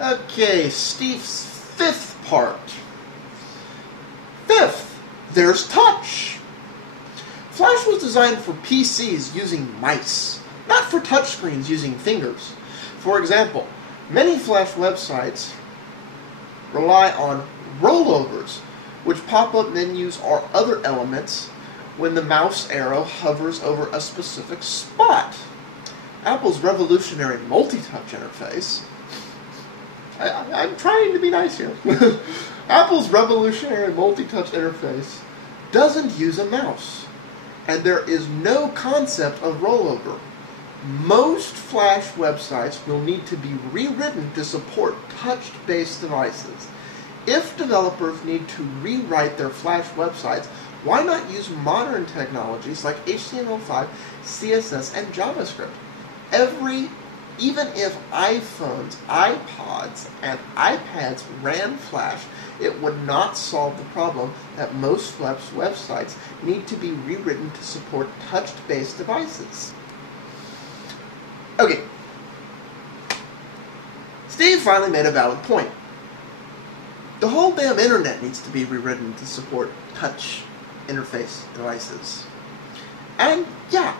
Okay, Steve's fifth part. Fifth, there's touch. Flash was designed for PCs using mice, not for touchscreens using fingers. For example, many Flash websites rely on rollovers, which pop-up menus or other elements when the mouse arrow hovers over a specific spot. Apple's revolutionary multi-touch interface. I'm trying to be nice here. Apple's revolutionary multi-touch interface doesn't use a mouse, and there is no concept of rollover. Most Flash websites will need to be rewritten to support touch-based devices. If developers need to rewrite their Flash websites, why not use modern technologies like HTML5, CSS, and JavaScript? Even if iPhones, iPods, and iPads ran Flash, it would not solve the problem that most Flash websites need to be rewritten to support touch-based devices. Okay. Steve finally made a valid point. The whole damn internet needs to be rewritten to support touch interface devices. And yeah,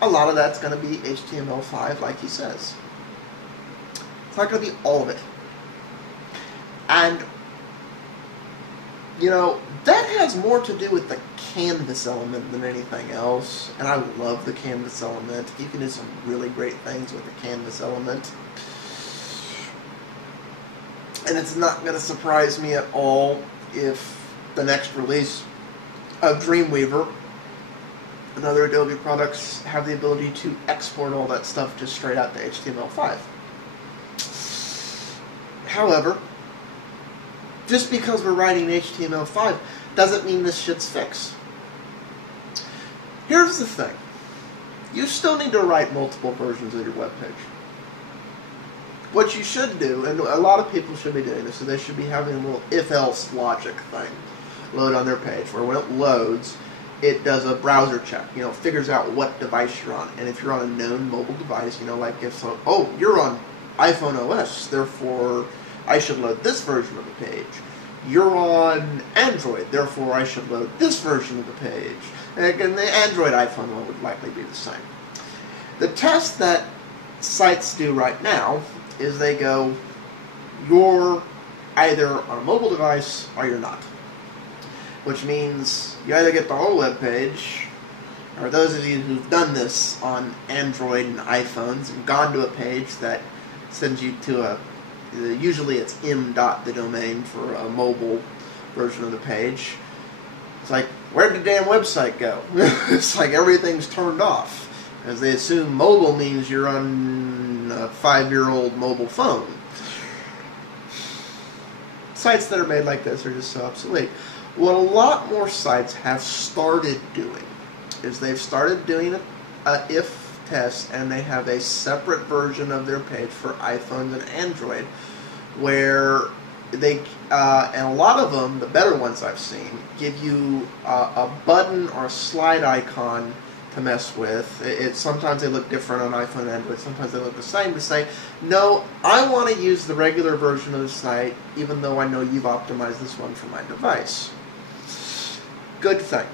a lot of that's going to be HTML5, like he says. It's not going to be all of it. And, you know, that has more to do with the canvas element than anything else. And I love the canvas element. You can do some really great things with the canvas element. And it's not going to surprise me at all if the next release of Dreamweaver and other Adobe products have the ability to export all that stuff just straight out to HTML5. However, just because we're writing HTML5 doesn't mean this shit's fixed. Here's the thing. You still need to write multiple versions of your webpage. What you should do, and a lot of people should be doing this, so they should be having a little if-else logic thing load on their page, where when it loads, it does a browser check, figures out what device you're on. And if you're on a known mobile device, like if so, oh, you're on iPhone OS, therefore I should load this version of the page. You're on Android, therefore I should load this version of the page. And again, the Android iPhone one would likely be the same. The test that sites do right now is they go, you're either on a mobile device or you're not. Which means you either get the whole web page, or those of you who've done this on Android and iPhones and gone to a page that sends you to usually it's the domain for a mobile version of the page. It's like, where'd the damn website go? It's like everything's turned off, because they assume mobile means you're on a 5-year-old mobile phone. Sites that are made like this are just so obsolete. What a lot more sites have started doing is they've started doing an if test, and they have a separate version of their page for iPhones and Android, where they, and a lot of them, the better ones I've seen, give you a button or a slide icon to mess with. Sometimes they look different on iPhone and Android, sometimes they look the same, to say, no, I want to use the regular version of the site, even though I know you've optimized this one for my device. Good thing.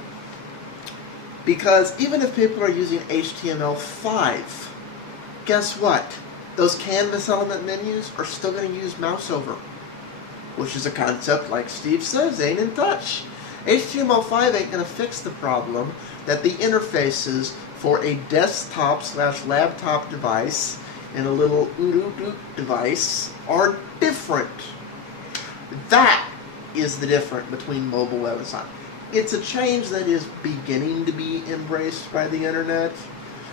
Because even if people are using HTML5, guess what? Those canvas element menus are still going to use mouse over, which is a concept, like Steve says, ain't in touch. HTML5 ain't going to fix the problem that the interfaces for a desktop/laptop device and a little device are different. That is the difference between mobile web and site. It's a change that is beginning to be embraced by the internet.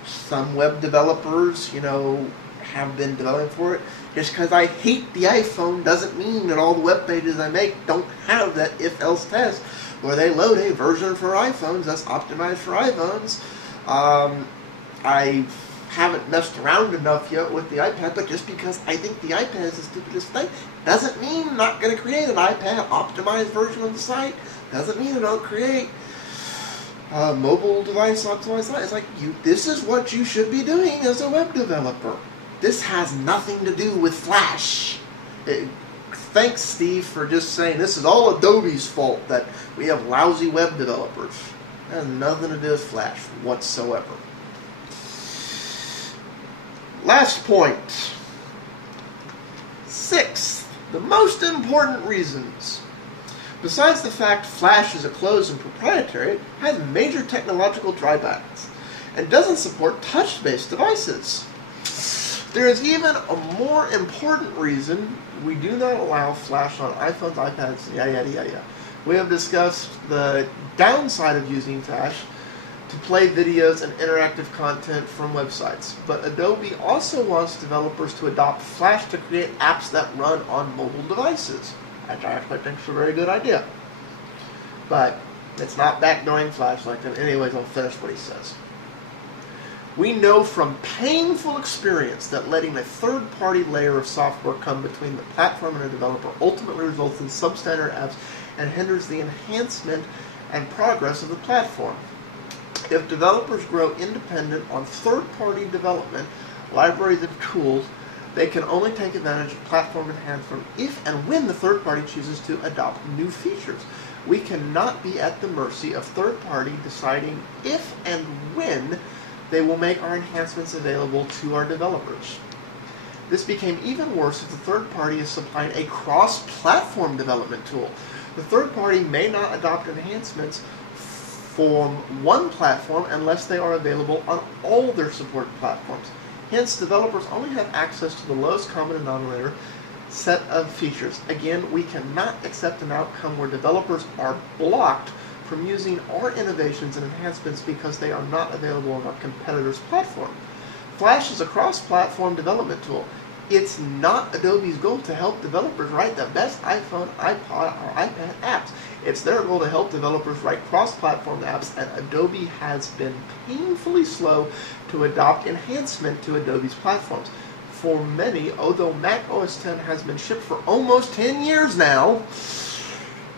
Some web developers, have been developing for it. Just because I hate the iPhone doesn't mean that all the web pages I make don't have that if-else test, where they load a version for iPhones that's optimized for iPhones. I haven't messed around enough yet with the iPad, but just because I think the iPad is the stupidest thing doesn't mean I'm not going to create an iPad optimized version of the site. Doesn't mean I don't create a mobile device optimized site. It's like, this is what you should be doing as a web developer. This has nothing to do with Flash. Thanks, Steve, for just saying this is all Adobe's fault that we have lousy web developers. It has nothing to do with Flash whatsoever. Last point. Sixth, the most important reasons. Besides the fact Flash is a closed and proprietary, it has major technological drawbacks and doesn't support touch-based devices. There is even a more important reason we do not allow Flash on iPhones, iPads, yada. We have discussed the downside of using Flash to play videos and interactive content from websites. But Adobe also wants developers to adopt Flash to create apps that run on mobile devices, which I actually think is a very good idea. But it's not backdooring Flash like that. Anyways, I'll finish what he says. We know from painful experience that letting a third-party layer of software come between the platform and a developer ultimately results in substandard apps and hinders the enhancement and progress of the platform. If developers grow independent on third-party development, libraries and tools, they can only take advantage of platform enhancement if and when the third party chooses to adopt new features. We cannot be at the mercy of third party deciding if and when they will make our enhancements available to our developers. This became even worse if the third party is supplying a cross-platform development tool. The third party may not adopt enhancements from one platform unless they are available on all their supported platforms. Hence, developers only have access to the lowest common denominator set of features. Again, we cannot accept an outcome where developers are blocked from using our innovations and enhancements because they are not available on our competitor's platform. Flash is a cross-platform development tool. It's not Adobe's goal to help developers write the best iPhone, iPod, or iPad apps. It's their goal to help developers write cross-platform apps, and Adobe has been painfully slow to adopt enhancement to Adobe's platforms. For many, although Mac OS X has been shipped for almost 10 years now,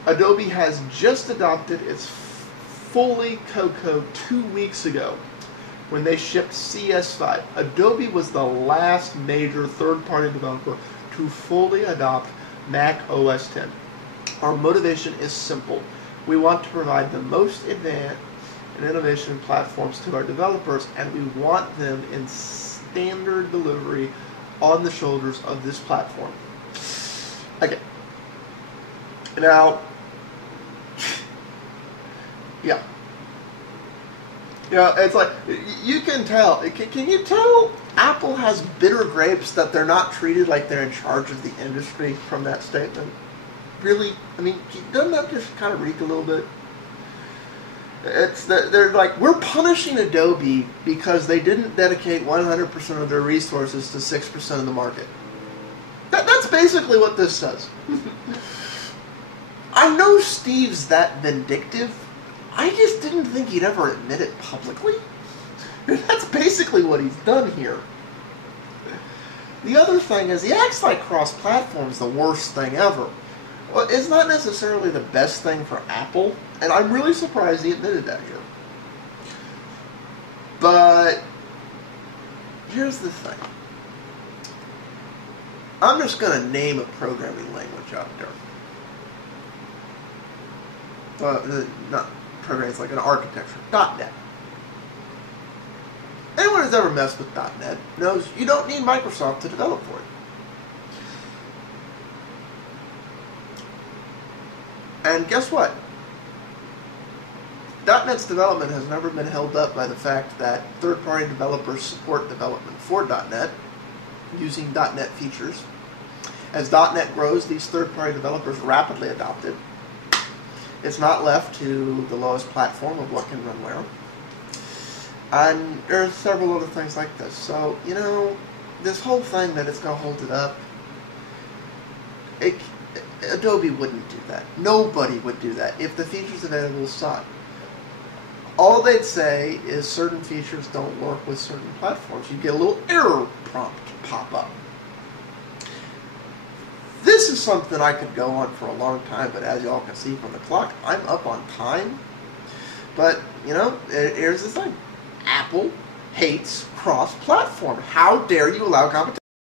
Adobe has just adopted its fully Cocoa 2 weeks ago when they shipped CS5. Adobe was the last major third-party developer to fully adopt Mac OS X. Our motivation is simple. We want to provide the most advanced and innovation platforms to our developers, and we want them in standard delivery on the shoulders of this platform. Okay. Now, yeah. It's like, you can tell. Can you tell Apple has bitter grapes that they're not treated like they're in charge of the industry from that statement? Really? I mean, doesn't that just kind of reek a little bit? They're like, we're punishing Adobe because they didn't dedicate 100% of their resources to 6% of the market. That's basically what this says. I know Steve's that vindictive. I just didn't think he'd ever admit it publicly. That's basically what he's done here. The other thing is, he acts like cross-platform's the worst thing ever. Well, it's not necessarily the best thing for Apple, and I'm really surprised he admitted that here. But here's the thing. I'm just going to name a programming language out there. Not programming, it's like an architecture. .NET. Anyone who's ever messed with .NET knows you don't need Microsoft to develop for it. And guess what? .NET's development has never been held up by the fact that third-party developers support development for .NET using .NET features. As .NET grows, these third-party developers rapidly adopt it. It's not left to the lowest platform of what can run where. And there are several other things like this. So, this whole thing that it's going to hold it up, Adobe wouldn't do that. Nobody would do that if the features available suck. All they'd say is certain features don't work with certain platforms. You get a little error prompt pop up. This is something I could go on for a long time, but as y'all can see from the clock, I'm up on time. But, here's the thing. Apple hates cross-platform. How dare you allow competition?